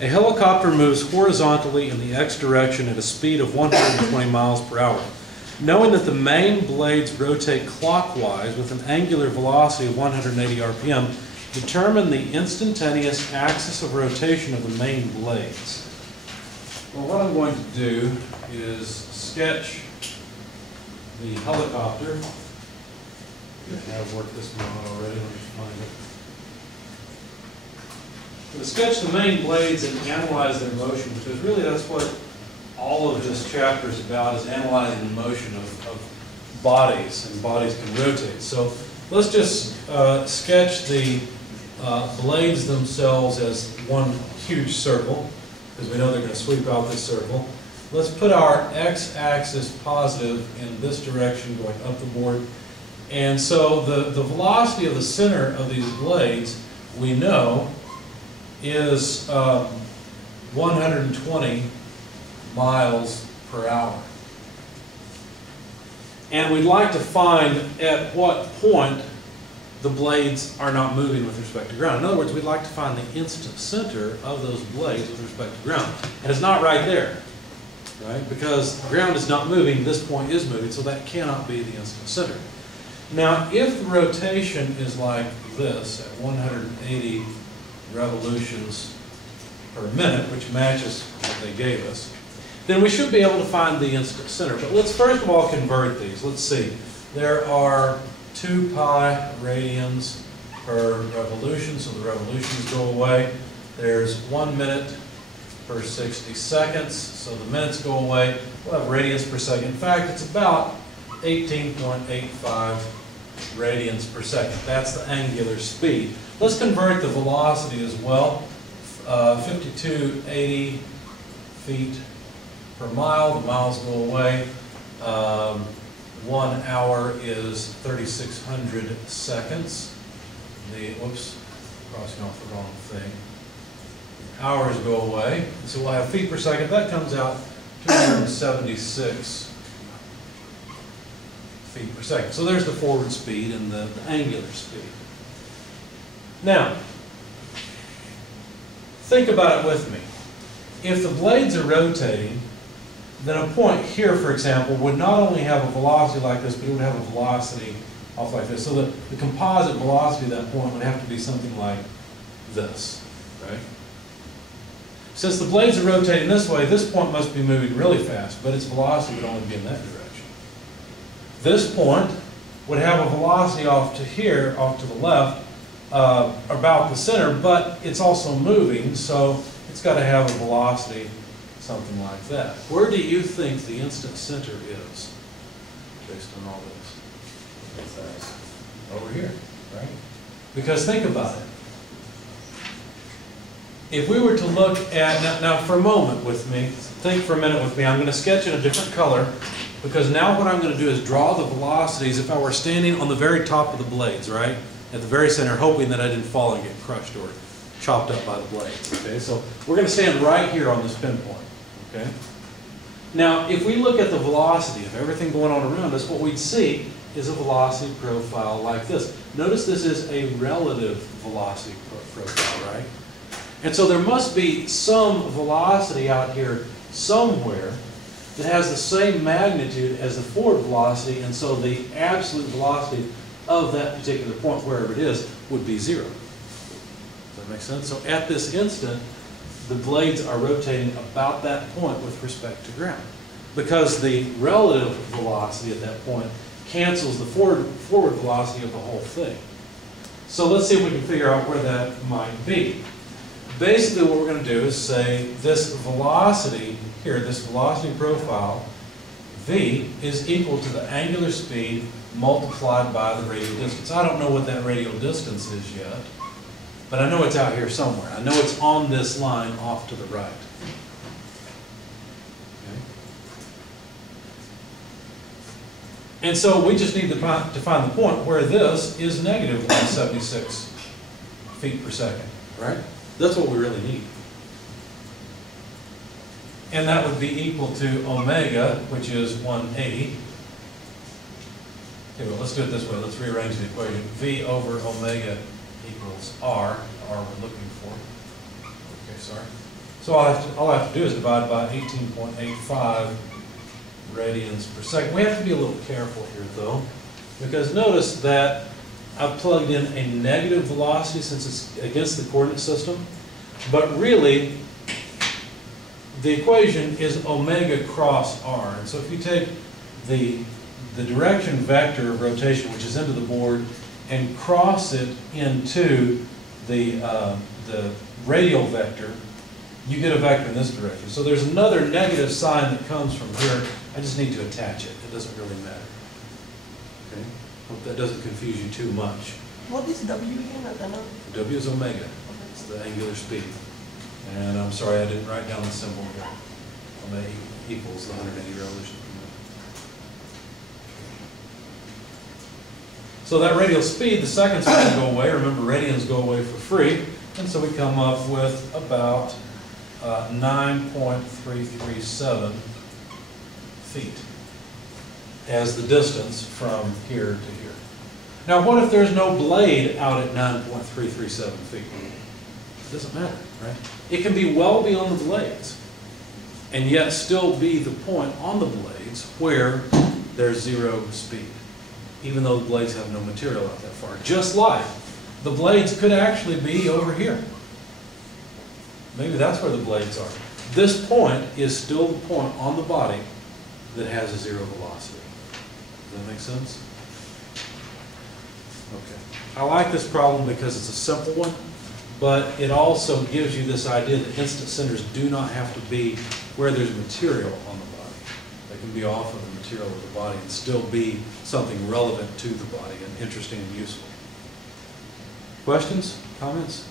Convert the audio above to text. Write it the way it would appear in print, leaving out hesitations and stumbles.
A helicopter moves horizontally in the x direction at a speed of 120 miles per hour. Knowing that the main blades rotate clockwise with an angular velocity of 180 RPM, determine the instantaneous axis of rotation of the main blades. Well, what I'm going to do is sketch the helicopter. I have worked this one out already. Let me find it. I'm going to sketch the main blades and analyze their motion, because really that's what all of this chapter is about, is analyzing the motion of bodies, and bodies can rotate. So let's just sketch the blades themselves as one huge circle, because we know they're going to sweep out this circle. Let's put our x-axis positive in this direction going up the board. And so the velocity of the center of these blades, we know, is 120 miles per hour. And we'd like to find at what point the blades are not moving with respect to ground. In other words, we'd like to find the instant center of those blades with respect to ground. And it's not right there, right? Because the ground is not moving, this point is moving, so that cannot be the instant center. Now, if the rotation is like this, at 180 revolutions per minute, which matches what they gave us, then we should be able to find the instant center. But let's first of all convert these. Let's see. There are 2 pi radians per revolution, so the revolutions go away. There's 1 minute per 60 seconds, so the minutes go away. We'll have radians per second. In fact, it's about 18.85 radians per second. That's the angular speed. Let's convert the velocity as well. 5280 feet per mile. The miles go away. 1 hour is 3,600 seconds. Whoops, crossing off the wrong thing. Hours go away. So we'll have feet per second. That comes out 276 feet per second. So there's the forward speed and the angular speed. Now, think about it with me. If the blades are rotating, then a point here, for example, would not only have a velocity like this, but it would have a velocity off like this. So the composite velocity of that point would have to be something like this, right? Since the blades are rotating this way, this point must be moving really fast, but its velocity would only be in that direction. This point would have a velocity off to here, off to the left, about the center, but it's also moving, so it's got to have a velocity something like that. Where do you think the instant center is based on all this? Over here, right? Because think about it. If we were to look at, now for a moment with me, think for a minute with me, I'm going to sketch in a different color, because now what I'm going to do is draw the velocities if I were standing on the very top of the blades, right? At the very center, hoping that I didn't fall and get crushed or chopped up by the blades, okay? So we're going to stand right here on this pinpoint, okay? Now, if we look at the velocity of everything going on around us, what we'd see is a velocity profile like this. Notice this is a relative velocity profile, right? And so there must be some velocity out here somewhere that has the same magnitude as the forward velocity, and so the absolute velocity of that particular point, wherever it is, would be 0. Does that make sense? So at this instant, the blades are rotating about that point with respect to ground, because the relative velocity at that point cancels the forward velocity of the whole thing. So let's see if we can figure out where that might be. Basically what we're going to do is say this velocity here, this velocity profile, v, is equal to the angular speed multiplied by the radial distance. I don't know what that radial distance is yet, but I know it's out here somewhere. I know it's on this line off to the right. Okay. And so we just need to find the point where this is negative 176 feet per second, right? That's what we really need. And that would be equal to omega, which is 180. Okay, well, let's do it this way. Let's rearrange the equation. V over omega equals R we're looking for. Okay, sorry. So all I have to do is divide by 18.85 radians per second. We have to be a little careful here though, because notice that I've plugged in a negative velocity since it's against the coordinate system, but really the equation is omega cross r. And so if you take the direction vector of rotation, which is into the board, and cross it into the radial vector, you get a vector in this direction. So there's another negative sign that comes from here. I just need to attach it. It doesn't really matter. Okay? Hope that doesn't confuse you too much. What is W again? I don't know. W is omega. It's the angular speed. And I'm sorry I didn't write down the symbol here. Omega equals the 180 revolution. So that radial speed, the seconds are going to go away. Remember, radians go away for free. And so we come up with about 9.337 feet as the distance from here to here. Now, what if there's no blade out at 9.337 feet? It doesn't matter, right? It can be well beyond the blades and yet still be the point on the blades where there's zero speed, even though the blades have no material out that far. Just like the blades could actually be over here. Maybe that's where the blades are. This point is still the point on the body that has a zero velocity. Does that make sense? Okay. I like this problem because it's a simple one, but it also gives you this idea that instant centers do not have to be where there's material on the body. They can be off of the material of the body and still be something relevant to the body and interesting and useful. Questions? Comments?